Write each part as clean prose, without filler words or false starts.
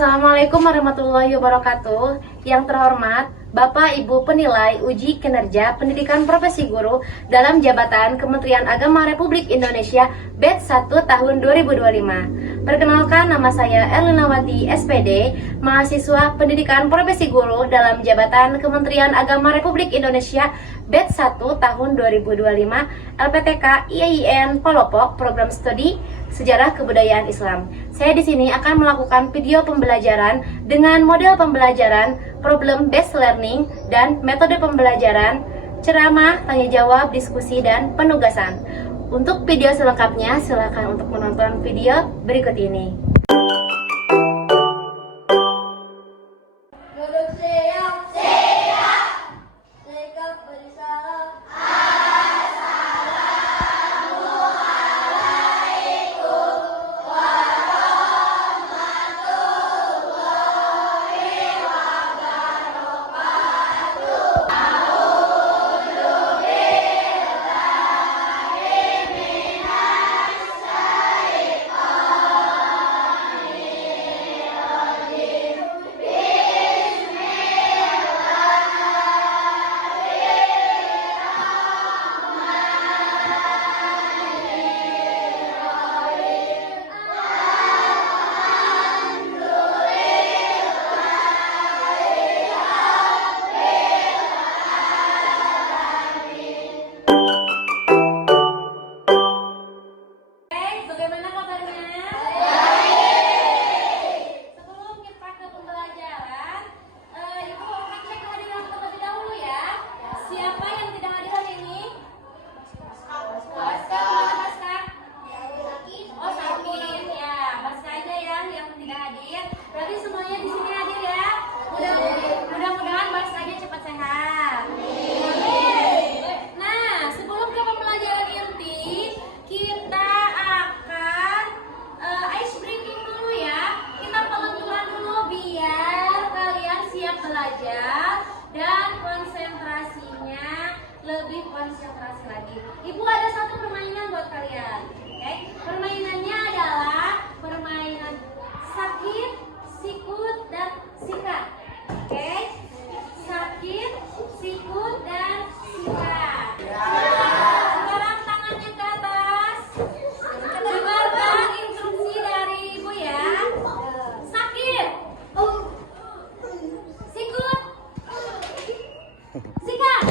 Assalamualaikum warahmatullahi wabarakatuh. Yang terhormat Bapak Ibu Penilai Uji Kinerja Pendidikan Profesi Guru dalam Jabatan Kementerian Agama Republik Indonesia Batch 1 tahun 2025. Perkenalkan, nama saya Erlinawati SPD, mahasiswa Pendidikan Profesi Guru dalam Jabatan Kementerian Agama Republik Indonesia Batch 1 tahun 2025, LPTK IAIN Polopok, Program Studi Sejarah Kebudayaan Islam. Saya di sini akan melakukan video pembelajaran dengan model pembelajaran problem based learning dan metode pembelajaran ceramah, tanya jawab, diskusi, dan penugasan. Untuk video selengkapnya, silakan untuk menonton video berikut ini. Duduk siap. Siap. Sikap beri salam. Lebih konsentrasi lagi. Ibu ada satu permainan buat kalian. Oke? Permainannya adalah permainan sakit, sikut, dan sikat. Oke? Sakit, sikut, dan sikat. Sekarang tangannya ke atas. Dengarkan instruksi dari ibu ya. Sakit, sikut, sikat.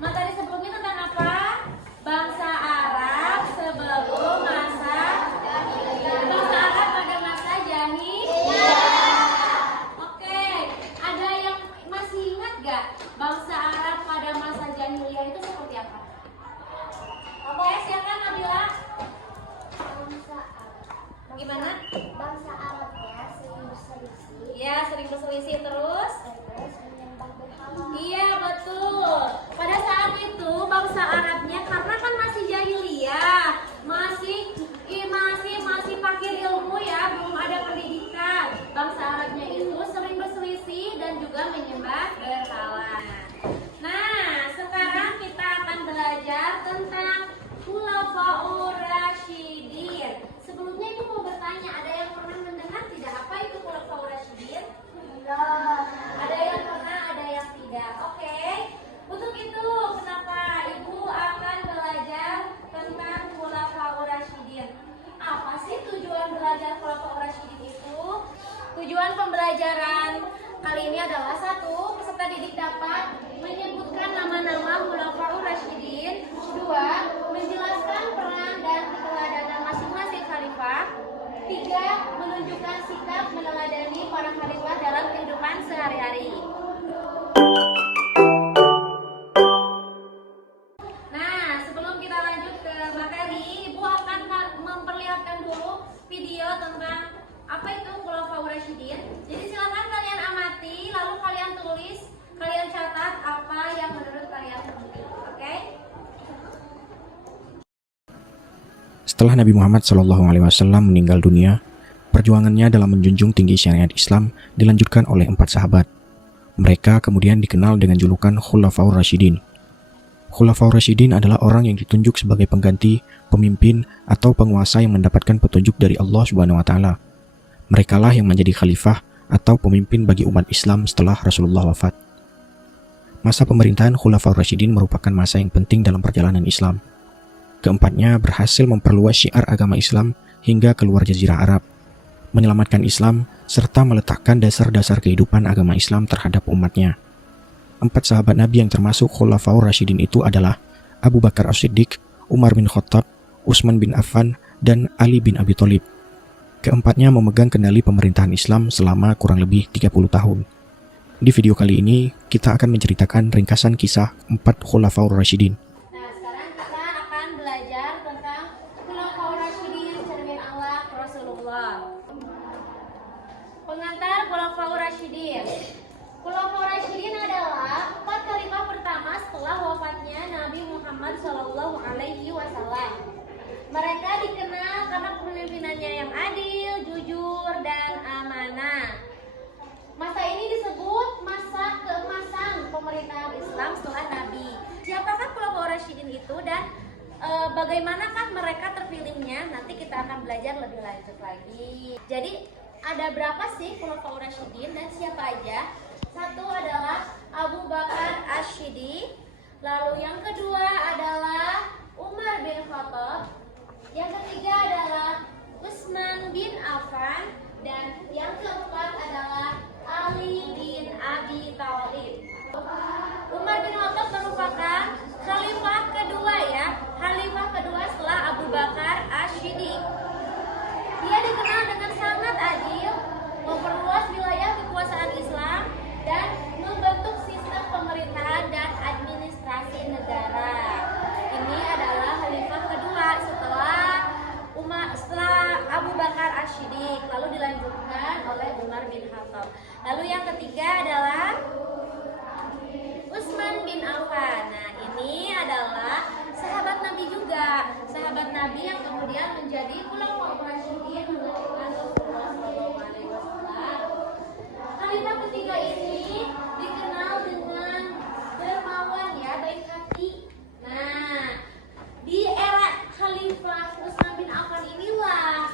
Materi sebelumnya tentang apa? Bangsa Arab sebelum masa Bangsa Arab pada masa jahiliyah. Oke, ada yang masih ingat gak bangsa Arab pada masa jahiliyah itu seperti apa? Oke, silakan Nabila. Bangsa Arab. Gimana? Bangsa Arabnya sering berselisih. Ya, sering berselisih terus. Terus menyembah berhala. Iya, betul. Pada saat itu bangsa Arabnya karena kan masih jahiliyah, masih fakir ilmu ya, belum ada pendidikan. Bangsa Arabnya itu sering berselisih dan juga menyembah berhala. Nah, sekarang kita akan belajar tentang Khulafaur Rasyidin. Sebelumnya Ibu mau bertanya, ada yang pernah mendengar tidak apa itu Khulafaur Rasyidin? Enggak. Setelah Nabi Muhammad SAW meninggal dunia, perjuangannya dalam menjunjung tinggi syariat Islam dilanjutkan oleh 4 sahabat. Mereka kemudian dikenal dengan julukan Khulafaur Rasyidin. Khulafaur Rasyidin adalah orang yang ditunjuk sebagai pengganti, pemimpin, atau penguasa yang mendapatkan petunjuk dari Allah Subhanahu wa Ta'ala. Merekalah yang menjadi khalifah atau pemimpin bagi umat Islam setelah Rasulullah wafat. Masa pemerintahan Khulafaur Rasyidin merupakan masa yang penting dalam perjalanan Islam. Keempatnya berhasil memperluas syiar agama Islam hingga keluar Jazirah Arab, menyelamatkan Islam, serta meletakkan dasar-dasar kehidupan agama Islam terhadap umatnya. 4 sahabat Nabi yang termasuk Khulafaur Rasyidin itu adalah Abu Bakar As-Siddiq, Umar bin Khattab, Utsman bin Affan, dan Ali bin Abi Thalib. Keempatnya memegang kendali pemerintahan Islam selama kurang lebih 30 tahun. Di video kali ini, kita akan menceritakan ringkasan kisah 4 Khulafaur Rasyidin. Nah, sekarang kita akan belajar tentang Khulafaur Rasyidin, cermin akhlak Rasulullah. Pengantar Khulafaur Rasyidin. Khulafaur Rasyidin adalah 4 khalifah pertama setelah wafatnya Nabi Muhammad SAW. Mereka dikenal karena kepemimpinannya yang adil, jujur, dan amanah. Masa ini disebut masa keemasan pemerintahan Islam setelah Nabi. Siapakah Khulafaur Rasyidin itu dan bagaimanakah mereka terpilihnya? Nanti kita akan belajar lebih lanjut lagi. Jadi ada berapa sih Khulafaur Rasyidin dan siapa aja? Satu adalah Abu Bakar As-Siddiq, lalu yang kedua adalah Umar bin Khattab, yang ketiga adalah Utsman bin Affan, dan yang keempat adalah Ali bin Abi Thalib. Umar bin Khattab merupakan khalifah kedua khalifah kedua setelah Abu Bakar As-Siddiq. Dia dikenal dengan sangat adil, memperluas wilayah kekuasaan Islam, dan membentuk sistem pemerintahan dan administrasi negara. Ini adalah khalifah kedua setelah Abu Bakar As-Siddiq, lalu dilanjutkan oleh Umar bin Khattab. Lalu yang ketiga adalah Utsman bin Affan. Nah, ini adalah sahabat Nabi juga, sahabat Nabi yang kemudian menjadi Khulafaur Rasyidin melanjutkan Rasulullah SAW. Khalifah ketiga ini dikenal dengan dermawan baik hati. Nah, di era Khalifah Utsman bin Affan inilah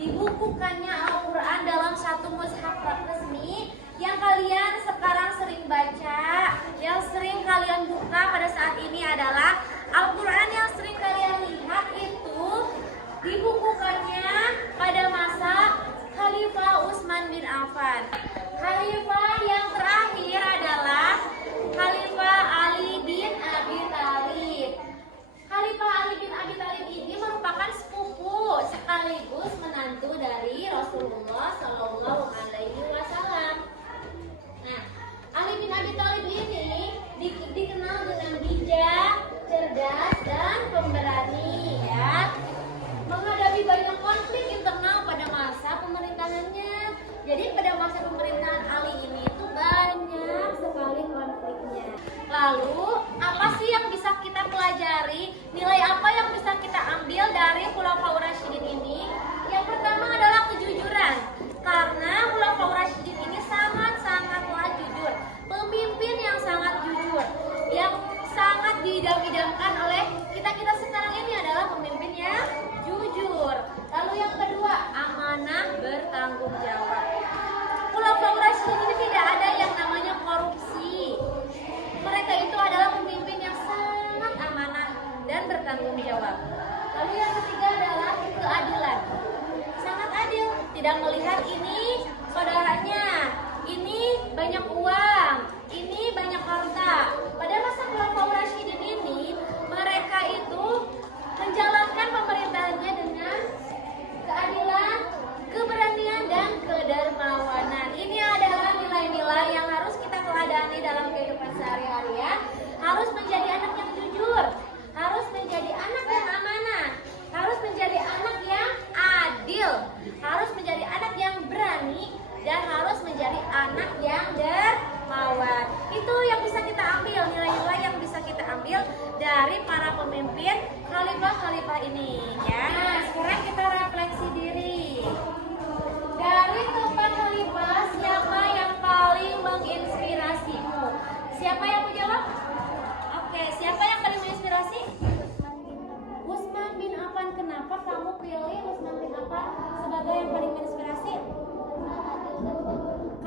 dibukukannya Al-Quran dalam satu mushaf resmi yang kalian sekarang sering baca, yang sering kalian buka pada saat ini adalah Al-Quran yang sering kalian lihat itu dibukukannya pada masa Khalifah Utsman bin Affan. Khalifah yang terakhir adalah Khalifah Ali bin Abi Thalib. Khalifah Ali bin Abi Thalib ini merupakan sepupu sekaligus menantu dari Rasulullah SAW. Nah, Ali bin Abi Thalib ini dikenal dengan bijak, cerdas, dan pemberani menghadapi banyak konflik internal pada masa pemerintahannya. Jadi pada masa pemerintahan Ali ini itu banyak sekali konfliknya. Lalu apa sih yang bisa kita pelajari? Nilai apa yang bisa kita ambil dari Khulafaur Rasyidin ini? Yang pertama adalah kejujuran. Karena Khulafaur Rasyidin ini sangat-sangatlah jujur. Pemimpin yang sangat jujur, yang sangat diidam-idamkan oleh kita-kita sekarang ini adalah pemimpin yang jujur. Lalu yang kedua, amanah, bertanggung jawab. Khulafaur Rasyidin ini tidak ada yang namanya korupsi. Mereka itu adalah pemimpin yang sangat amanah dan bertanggung jawab. Lalu yang ketiga adalah keadilan. wakil dari para pemimpin khalifah-khalifah ini ya. Nah, sekarang kita refleksi diri. Dari keempat khalifah, siapa yang paling menginspirasimu? Siapa yang mau jawab? Oke, siapa yang paling menginspirasi? Utsman bin Affan. Kenapa kamu pilih Utsman bin Affan sebagai yang paling menginspirasi?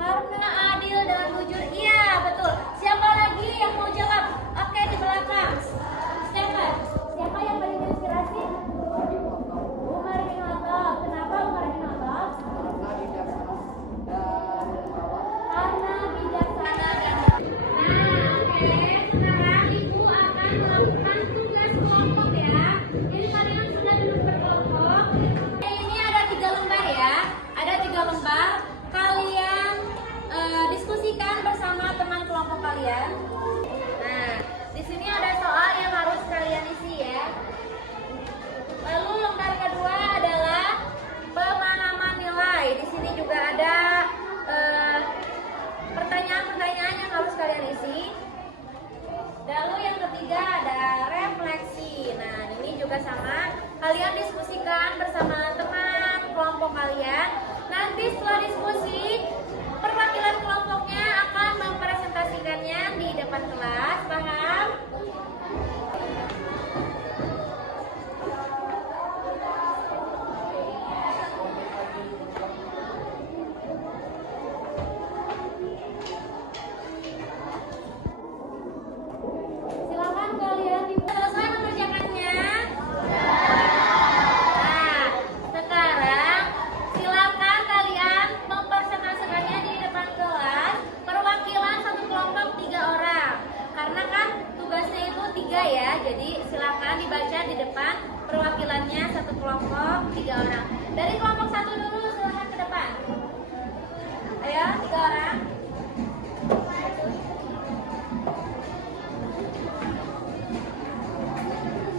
Karena adil dan jujur. Iya, betul. Siapa lagi yang mau jawab? Oke, di belakang. Siapa? Siapa yang paling menginspirasi? Umar bin Khattab. Kenapa Umar bin Khattab? Karena bijaksana dan sekarang ibu akan melakukan tugas kelompok ya. Jadi kalian sudah duduk berkelompok. Ini ada 3 lembar ya. Ada 3 lembar. Kalian diskusikan bersama teman kelompok kalian. Nah, di sini ada soal yang harus kalian isi ya. Lalu lembar kedua adalah pemahaman nilai. Di sini juga ada pertanyaan-pertanyaan yang harus kalian isi. Lalu yang ketiga ada refleksi. Nah, ini juga sama. Kalian diskusikan bersama teman kelompok kalian. Nanti setelah diskusi, perwakilan kelompoknya akan mempresentasikannya di depan kelas. Paham? Silakan kalian selesai mengerjakannya. Nah, sekarang silakan kalian mempresentasikannya di depan kelas. Perwakilan satu kelompok 3 orang. Karena kan tugasnya itu 3 ya. Jadi silakan dibaca di depan. Perwakilannya satu kelompok 3 orang. Dari kelompok 1 dulu silakan ke depan. Ayo 3 orang.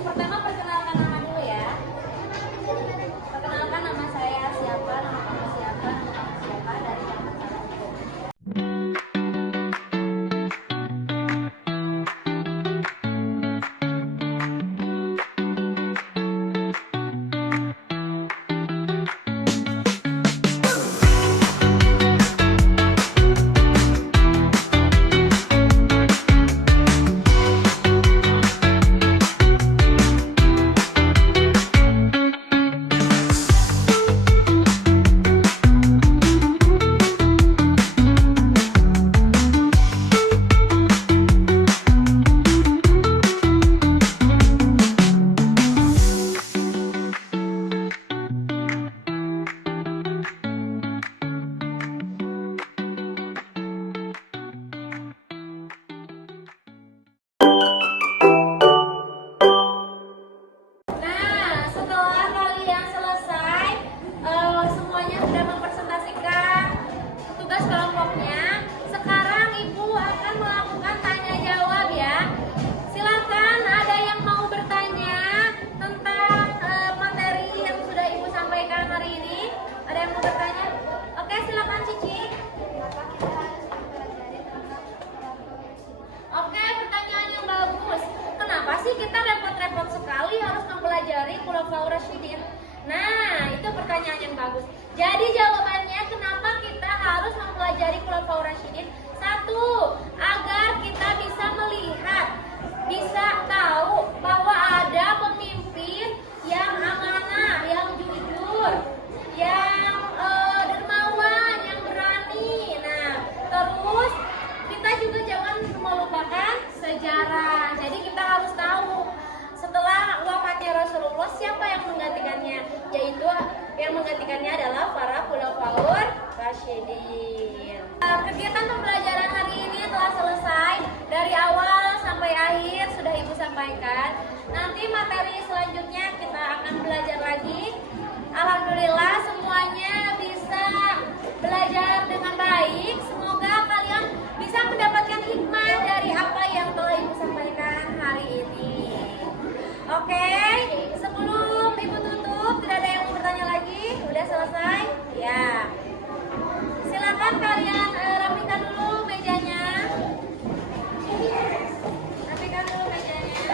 Pertama perkenalkan nama dulu ya. Perkenalkan nama saya siapa, nama kamu siapa, nama kamu siapa dari kelompok 1. Nah, setelah kalian selesai, semuanya sudah mempresentasikan tugas kelompoknya. Sekarang ibu akan melakukan tanya jawab ya. Silakan ada yang mau bertanya tentang materi yang sudah ibu sampaikan hari ini. Ada yang mau bertanya? Oke, silakan Cici. Oke, pertanyaan yang bagus. Kenapa sih kita repot-repot sekali harus mempelajari Khulafaur Rasyidin? Nah, itu pertanyaan yang bagus. Jadi jawabannya kenapa kita harus mempelajari Khulafaur Rasyidin? 1, agar kita bisa melihat, bisa tahu bahwa ada pemimpin yang amanah, yang jujur, yang dermawan, yang berani. Nah, terus kita juga jangan melupakan sejarah. Jadi kita harus tahu setelah wafatnya Rasulullah siapa yang menggantikannya, yaitu yang menggantikannya adalah para Khulafaur Rasyidin. Kegiatan pembelajaran hari ini telah selesai. Dari awal sampai akhir sudah ibu sampaikan. Nanti materi selanjutnya kita akan belajar lagi. Alhamdulillah semuanya bisa belajar dengan baik. Semoga kalian bisa mendapatkan hikmah dari apa yang telah ibu sampaikan hari ini. Oke, sebelum ibu tutup, tidak ada yang mau bertanya lagi? Udah selesai? Ya. Silakan kalian rapikan dulu mejanya. Rapikan dulu mejanya.